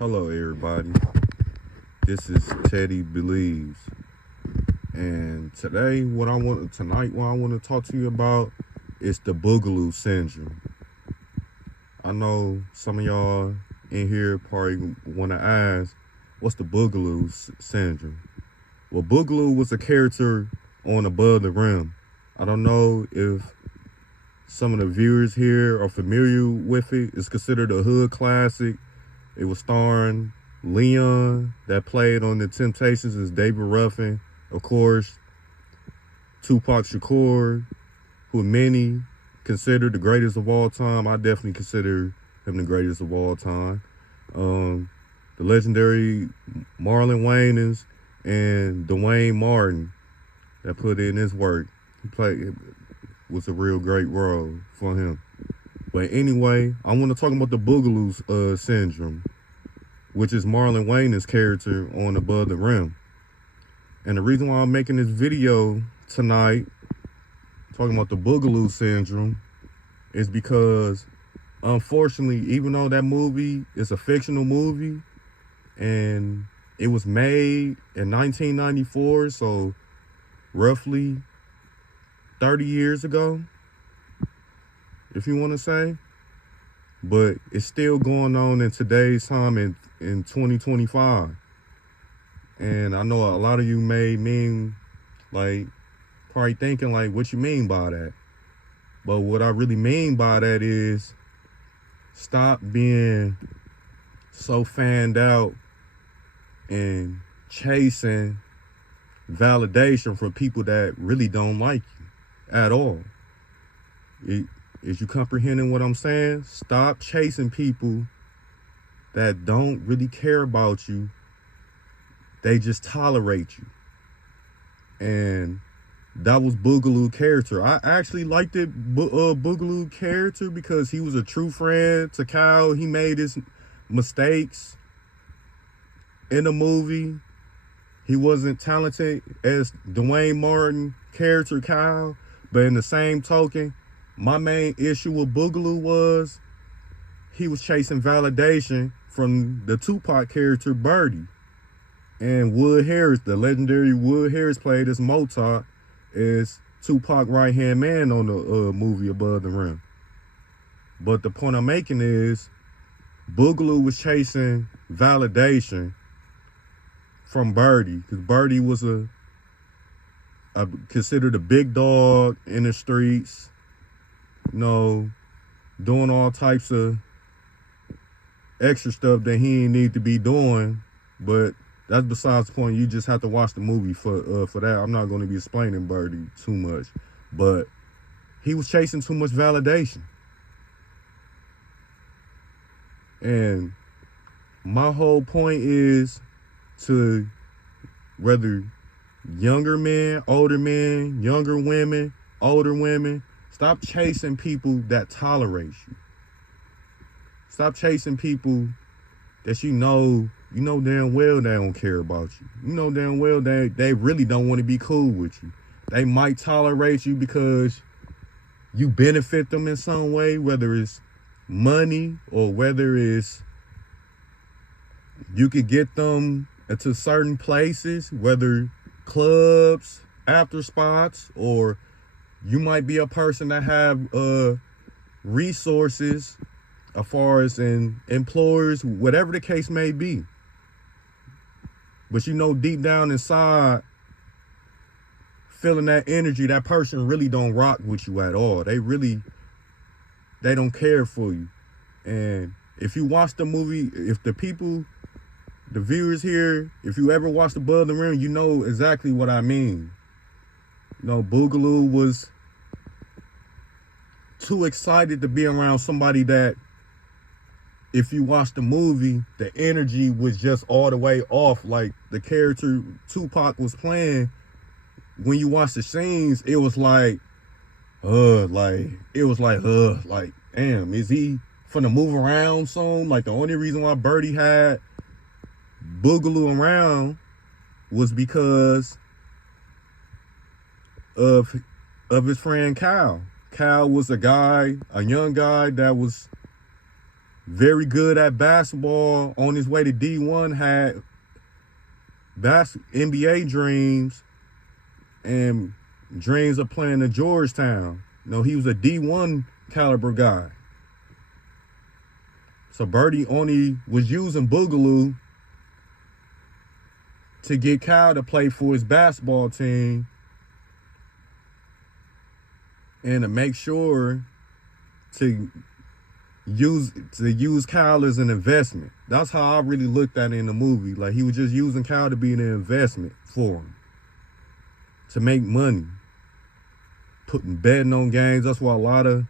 Hello, everybody. This is Teddy Believes, and what I want to talk to you about is the Bugaloo syndrome. I know some of y'all in here probably want to ask, what's the Bugaloo syndrome? Well, Bugaloo was a character on Above the Rim. I don't know if some of the viewers here are familiar with it. It's considered a hood classic. It was starring Leon, that played on The Temptations, as David Ruffin. Of course, Tupac Shakur, who many consider the greatest of all time. I definitely consider him the greatest of all time. The legendary Marlon Wayans and Dwayne Martin that put in his work. Was a real great role for him. But anyway, I want to talk about the Bugaloo syndrome, which is Marlon Wayans' character on Above the Rim. And the reason why I'm making this video tonight, talking about the Bugaloo syndrome, is because, unfortunately, even though that movie is a fictional movie, and it was made in 1994, so roughly 30 years ago, if you want to say, but it's still going on in today's time in 2025. And I know a lot of you may mean, probably thinking, what you mean by that? But what I really mean by that is, stop being so fanned out and chasing validation from people that really don't like you at all. Is you comprehending what I'm saying? Stop chasing people that don't really care about you. They just tolerate you. And that was Bugaloo character. I actually liked it, Bugaloo character, because he was a true friend to Kyle. He made his mistakes in the movie. He wasn't talented as Dwayne Martin character Kyle, but in the same token, my main issue with Bugaloo was he was chasing validation from the Tupac character Birdie. And Wood Harris, the legendary Wood Harris, played as Motoc, as Tupac right-hand man on the movie Above the Rim. But the point I'm making is, Bugaloo was chasing validation from Birdie, because Birdie was considered a big dog in the streets, doing all types of extra stuff that he didn't need to be doing. But that's besides the point. You just have to watch the movie for that. I'm not going to be explaining Birdie too much, but he was chasing too much validation. And my whole point is to, whether younger men, younger women, older women, stop chasing people that tolerate you. Stop chasing people that you know damn well they don't care about you. You know damn well they really don't want to be cool with you. They might tolerate you because you benefit them in some way, whether it's money or whether it's you could get them into certain places, whether clubs, after spots, or you might be a person that have resources as far as in employers, whatever the case may be. But deep down inside, feeling that energy, that person really don't rock with you at all. They don't care for you. And if you watch the movie, if the viewers here, if you ever watched Above the Rim, you know exactly what I mean. Bugaloo was too excited to be around somebody that, if you watch the movie, the energy was just all the way off. Like the character Tupac was playing, when you watch the scenes, it was like, damn, is he finna move around soon? Like, the only reason why Birdie had Bugaloo around was because of his friend Kyle. Kyle was a young guy that was very good at basketball, on his way to D1, had NBA dreams and dreams of playing at Georgetown. He was a D1 caliber guy. So Birdie only was using Bugaloo to get Kyle to play for his basketball team and to make sure to use Kyle as an investment. That's how I really looked at it in the movie. Like, he was just using Kyle to be an investment for him, to make money, betting on games. That's what a lot of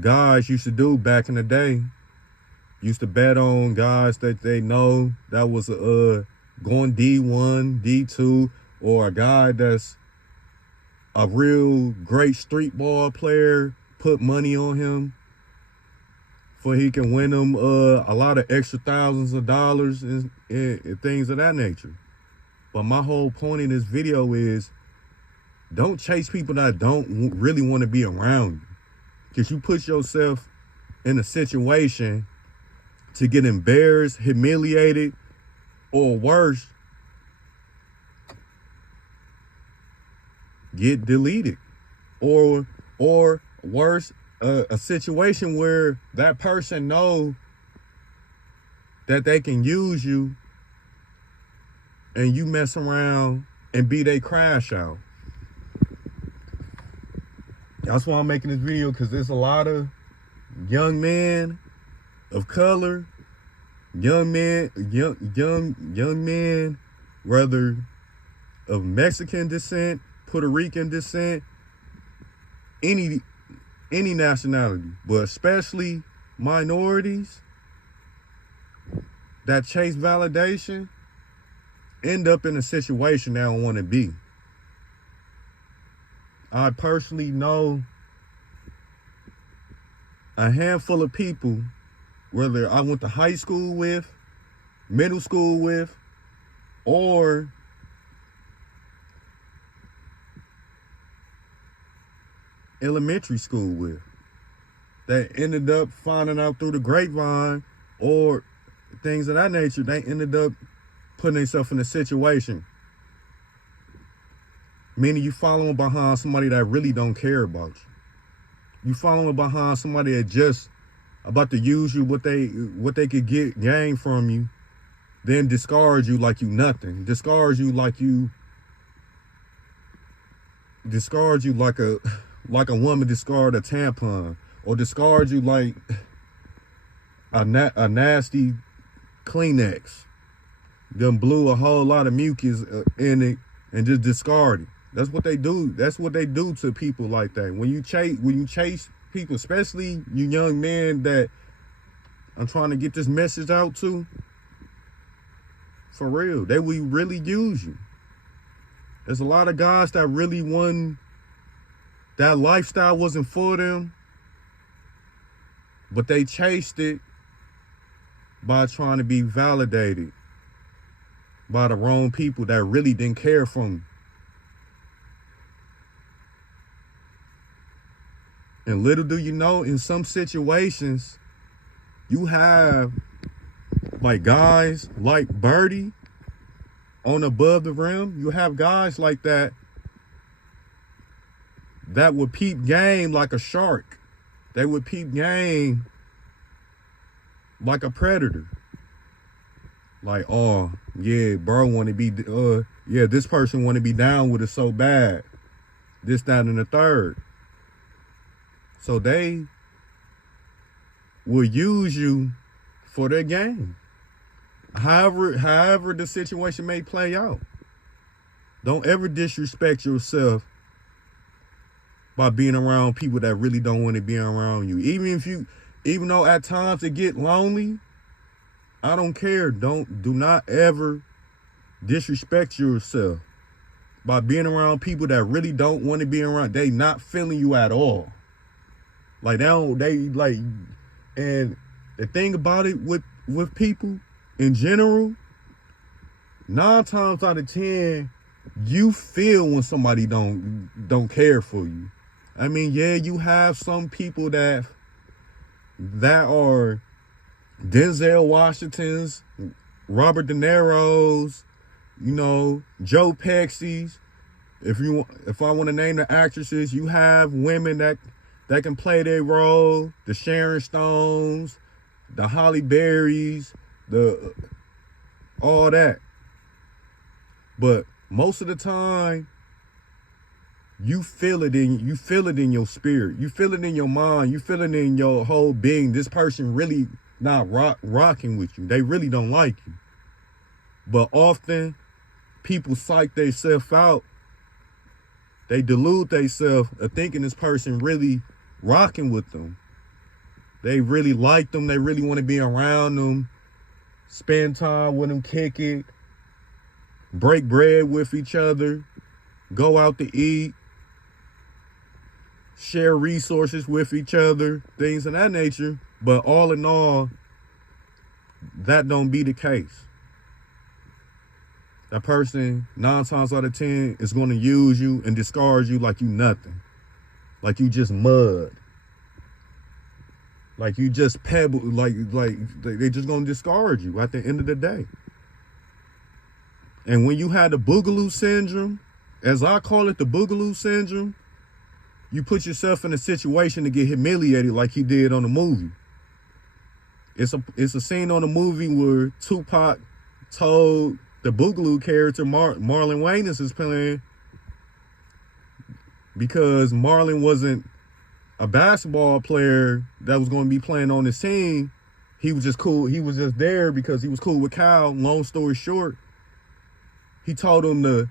guys used to do back in the day. Used to bet on guys that they know that was going D1, D2, or a guy that's a real great street ball player, put money on him for he can win them a lot of extra thousands of dollars and things of that nature. But my whole point in this video is, don't chase people that don't really want to be around you, because you put yourself in a situation to get embarrassed, humiliated, or worse, get deleted, or worse, a situation where that person know that they can use you and you mess around and be they crash out. That's why I'm making this video, because there's a lot of young men of color, young men, whether of Mexican descent, Puerto Rican descent, any nationality, but especially minorities that chase validation, end up in a situation they don't want to be. I personally know a handful of people, whether I went to high school with, middle school with, or elementary school with, that ended up finding out through the grapevine or things of that nature. They ended up putting themselves in a situation, meaning you following behind somebody that really don't care about you. You following behind somebody that just about to use you, what they could gain from you, then discard you like you nothing. Discard you like a woman discard a tampon, or discard you like a nasty Kleenex. Then blew a whole lot of mucus in it and just discard it. That's what they do. That's what they do to people like that. When you chase people, especially you young men that I'm trying to get this message out to, for real, they will really use you. There's a lot of guys that really that lifestyle wasn't for them, but they chased it by trying to be validated by the wrong people that really didn't care for them. And little do you know, in some situations, you have like guys like Birdie on Above the Rim. You have guys like that would peep game like a shark. They would peep game like a predator. Like, oh, yeah, bro want to be, this person want to be down with it so bad. This, that, and the third. So they will use you for their game. However the situation may play out. Don't ever disrespect yourself by being around people that really don't want to be around you. Even though at times it get lonely, I don't care. Do not ever disrespect yourself by being around people that really don't want to be around. They not feeling you at all. Like, and the thing about it with people in general, 9 times out of 10, you feel when somebody don't care for you. I mean, yeah, you have some people that that are Denzel Washington's, Robert De Niro's, Joe Pesci's. If I want to name the actresses, you have women that can play their role. The Sharon Stones, the Holly Berrys, the all that. But most of the time, you feel it in your spirit. You feel it in your mind. You feel it in your whole being. This person really not rocking with you. They really don't like you. But often, people psych themselves out. They delude themselves of thinking this person really rocking with them. They really like them. They really want to be around them. Spend time with them, kick it. Break bread with each other. Go out to eat. Share resources with each other. Things of that nature. But all in all, that don't be the case. That person, 9 times out of 10, is going to use you and discard you like you nothing. Like you just mud. Like you just pebble. Like they just going to discard you at the end of the day. And when you had the Bugaloo syndrome, as I call it, the Bugaloo syndrome, you put yourself in a situation to get humiliated like he did on the movie. It's a scene on the movie where Tupac told the Bugaloo character Marlon Wayans is playing, because Marlon wasn't a basketball player that was going to be playing on the scene. He was just cool. He was just there because he was cool with Kyle. Long story short, he told him to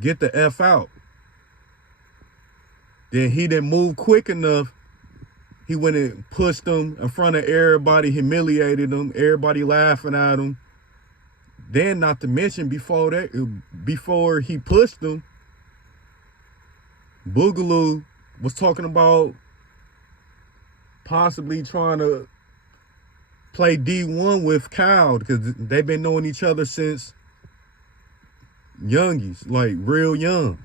get the F out. Then he didn't move quick enough. He went and pushed him in front of everybody, humiliated him, everybody laughing at him. Then, not to mention, before he pushed him, Bugaloo was talking about possibly trying to play D1 with Kyle, because they've been knowing each other since youngies, like real young.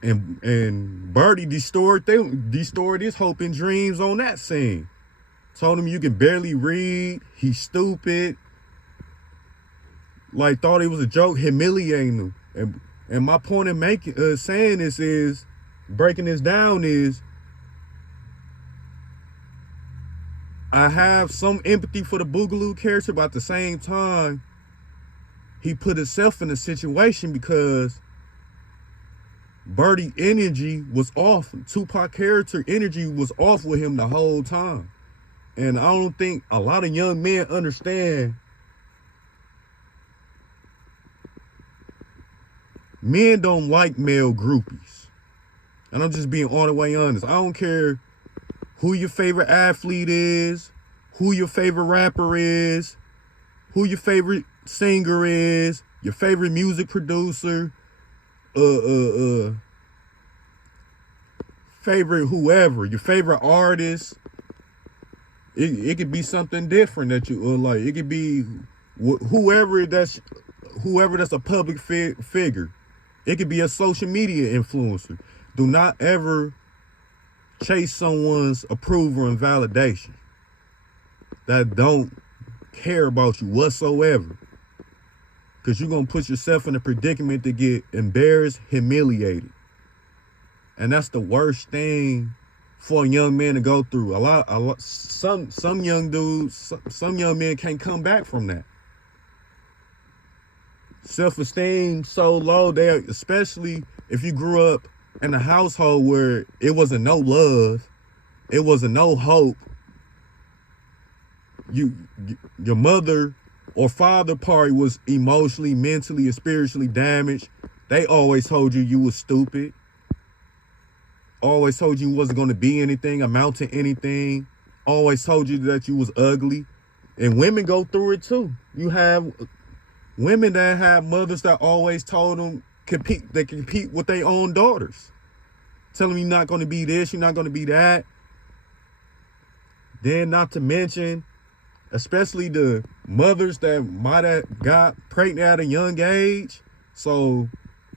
And Birdie destroyed his hope and dreams on that scene. Told him you can barely read, he's stupid. Like, thought it was a joke, humiliating him. And my point in saying this is, breaking this down is, I have some empathy for the Bugaloo character, but at the same time, he put himself in a situation because Birdie energy was off. Tupac character energy was off with him the whole time. And I don't think a lot of young men understand. Men don't like male groupies. And I'm just being all the way honest. I don't care who your favorite athlete is, who your favorite rapper is, who your favorite singer is, your favorite music producer, favorite whoever, your favorite artist. It could be something different that you like. It could be whoever that's a public figure. It could be a social media influencer. Do not ever chase someone's approval and validation that don't care about you whatsoever. Because you're going to put yourself in a predicament to get embarrassed, humiliated. And that's the worst thing for a young man to go through. Some young dudes, some young men can't come back from that. Self-esteem so low there, especially if you grew up in a household where it wasn't no love, it wasn't no hope. Your mother or father probably was emotionally, mentally, and spiritually damaged. They always told you was stupid. Always told you wasn't going to be anything, amount to anything. Always told you that you was ugly. And women go through it too. You have women that have mothers that always told them they compete with their own daughters. Tell them you're not going to be this, you're not going to be that. Then not to mention, especially the mothers that might have got pregnant at a young age. So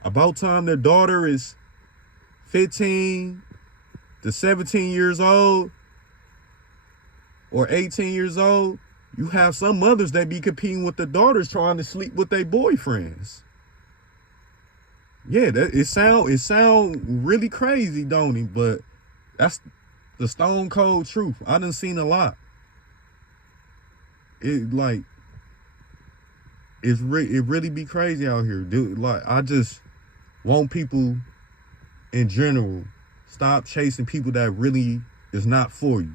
about time their daughter is 15 to 17 years old, or 18 years old, you have some mothers that be competing with the daughters trying to sleep with their boyfriends. Yeah, it sound really crazy, don't it? But that's the stone cold truth. I done seen a lot. It really be crazy out here, dude. Like, I just want people in general stop chasing people that really is not for you.